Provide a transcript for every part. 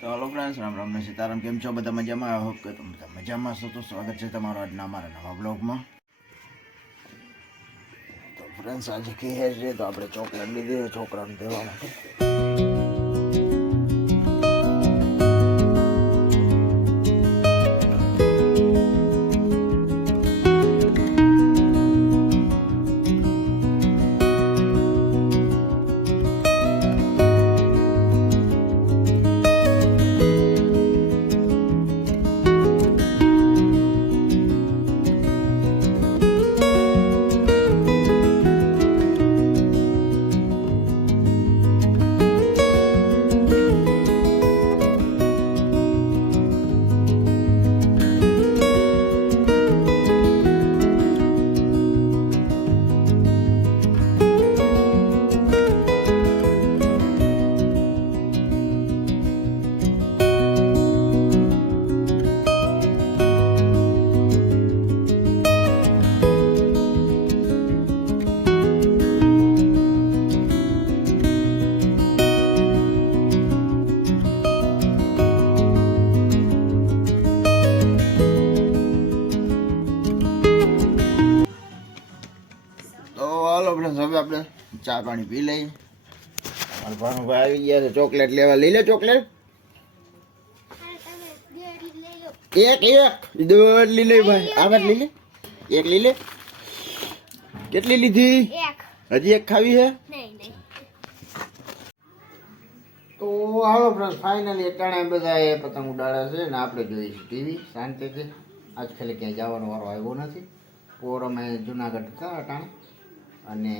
તો hello friends, Ram Ram ને સીતારામ. કેમ છો બધા? મજામાં? આઈ હોપ કે તમે બધા મજામાં છો. તો સ્વાગત છે તમારું આજના અમારા નવા બ્લોગમાં. તો ફ્રેન્ડ્સ, આજે ખેર છે તો આપણે ચોકલેટ લીધી છોકરાને દેવા માટે. હવે આપણે ચા પાણી પી લઈએ. ભાનુભાઈ આવી ગયા છે ચોકલેટ લેવા. લઈ લે ચોકલેટ. એક દોડ લઈ લે ભાઈ. આ વાત લઈ લે. એક લઈ લે. કેટલી લીધી? હજી એક ખાવી છે? તો હાલો ફ્રેન્ડ, ફાઇનલી અટાણે બધા પતંગ ઉડાડે છે ને આપણે જોઈએ છીએ ટીવી શાંતિથી. આજ ખાલી ક્યાંય જવાનો વારો આવ્યો નથી. પોર અમે જુનાગઢ હતા અટાણે, અને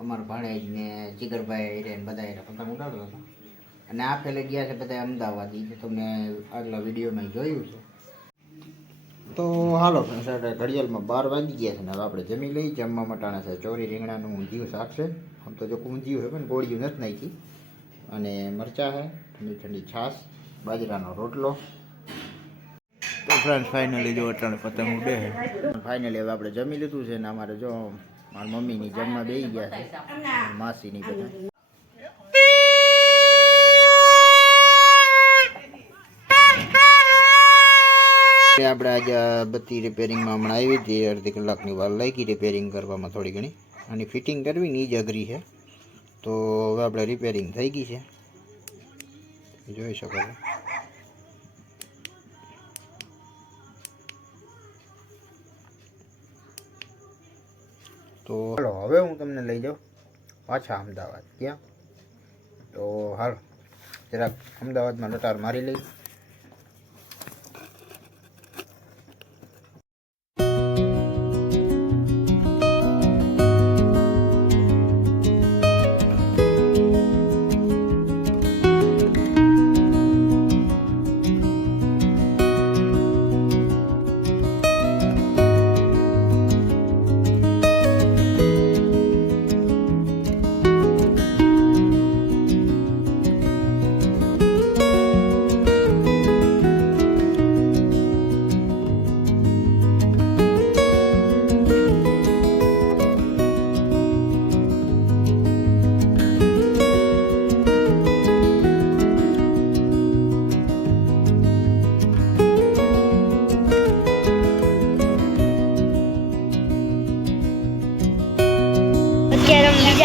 અમારા ભાણેજ ને જીગરભાઈ એને બધા એને પતંગ ઉડાડતા હતા. અને આ ફેલે ગયા છે બધા અમદાવાદ. એ તમને આગલા વિડીયોમાં જોયું છે. તો હાલો ઘડિયાળમાં 12 વાગી ગયા છે ને હવે આપણે જમી લઈ. જમવા મટાણા છે ચોરી રીંગણાનું ઊંધિયું શાક છે. આમ તો જો ઊંધિયું છે પણ ગોળિયું નથી નાખી. અને મરચાં છે, ઠંડી ઠંડી છાશ, બાજરાનો રોટલો. તો ફ્રેન્ડ ફાઇનલી જો અટાણે પતંગ ઉડે છે. ફાઇનલી હવે આપણે જમી લીધું છે ને અમારે જો મારી મમ્મીની જમવા બેસી ગયા છે, માસીની બધા. આપણે આજે બત્તી રિપેરિંગમાં હમણાં આવી હતી. અડધી કલાકની વાર લાગી રિપેરિંગ કરવામાં થોડી ઘણી. અને ફિટિંગ કરવી ને એ જ અઘરી છે. તો હવે આપણે રિપેરિંગ થઈ ગઈ છે, જોઈ શકો છો. તો હાલો હવે હું તમને લઈ જાઉં પાછા અમદાવાદ. ક્યાં? તો હાલો જરાક અમદાવાદમાં લટાર મારી લઈ.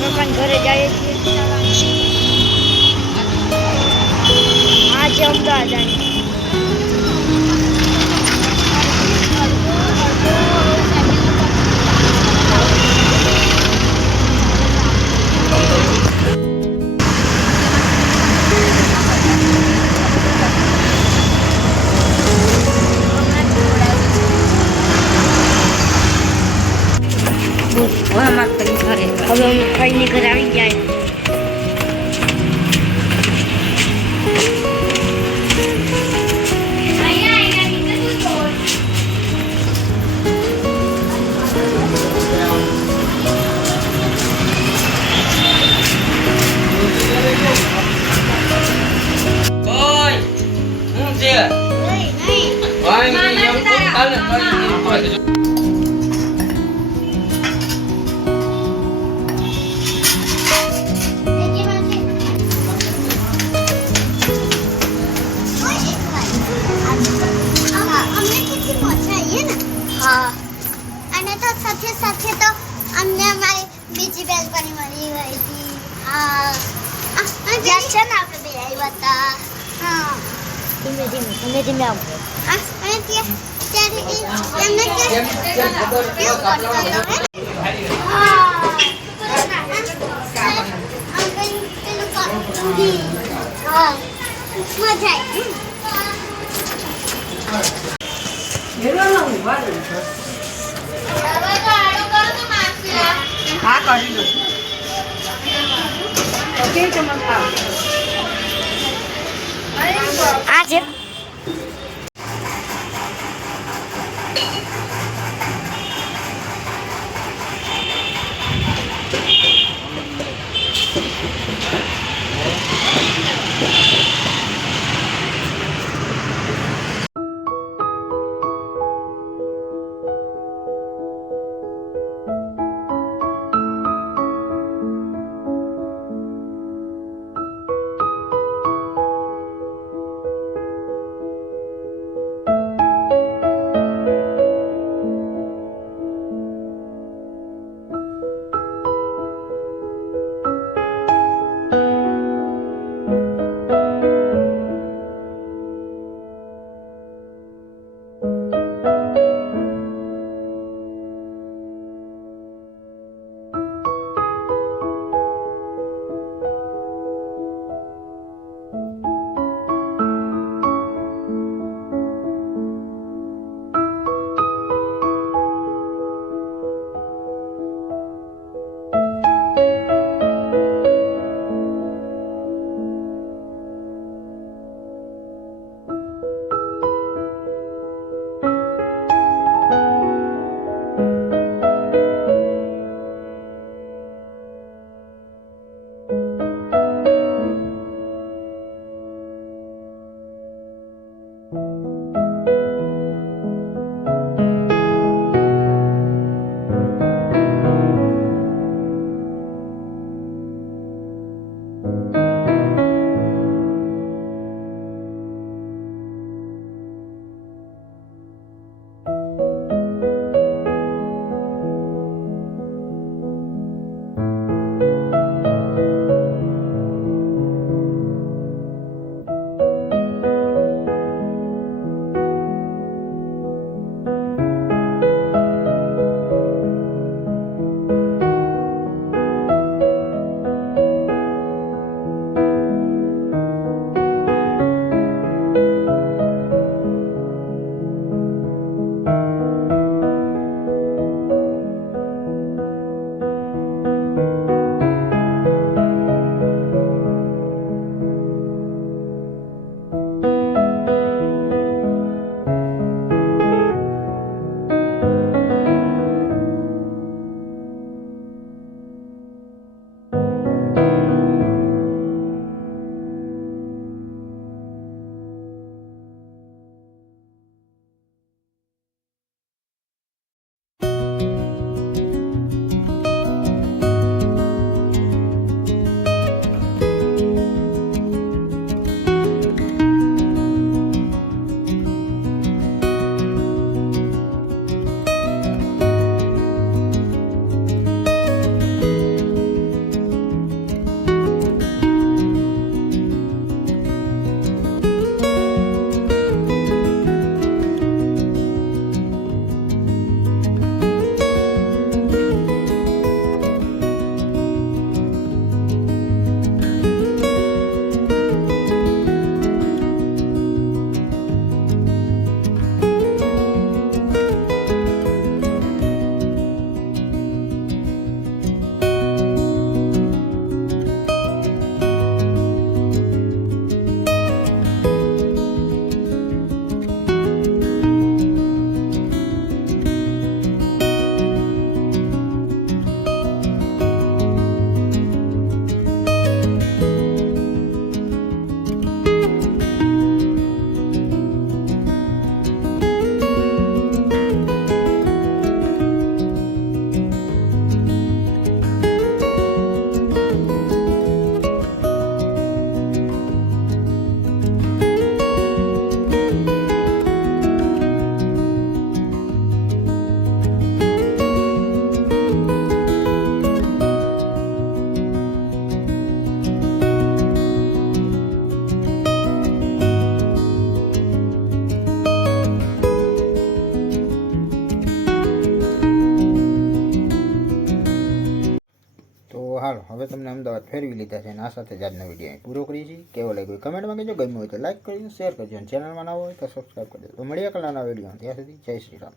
પપ્પા ઘરે જાય છે. આ છે અમદાવાદ. હવે અમે ખાઈને ઘરે આવી ગયા. છે ને આપણે બે આવ્યા હતા હા ધીમે ધીમે આવો હા અને ત્યારે એમને કેવું કરતો હતો હા હા મજા આ છે હવે તમને અમદાવાદ ફેરવી લીધા છે અને આ સાથે જ આજનો વિડીયો અહીં પૂરો કરીએ છીએ. કેવો લાગ્યો કમેન્ટમાં કહેજો, ગમ્યું હોય તો લાઈક કરજો, શેર કરજો અને ચેનલમાં ના હોય તો સબસ્ક્રાઈબ કરજો. તો મળીએ કાલના વિડીયો. ત્યાં સુધી જય શ્રી રામ.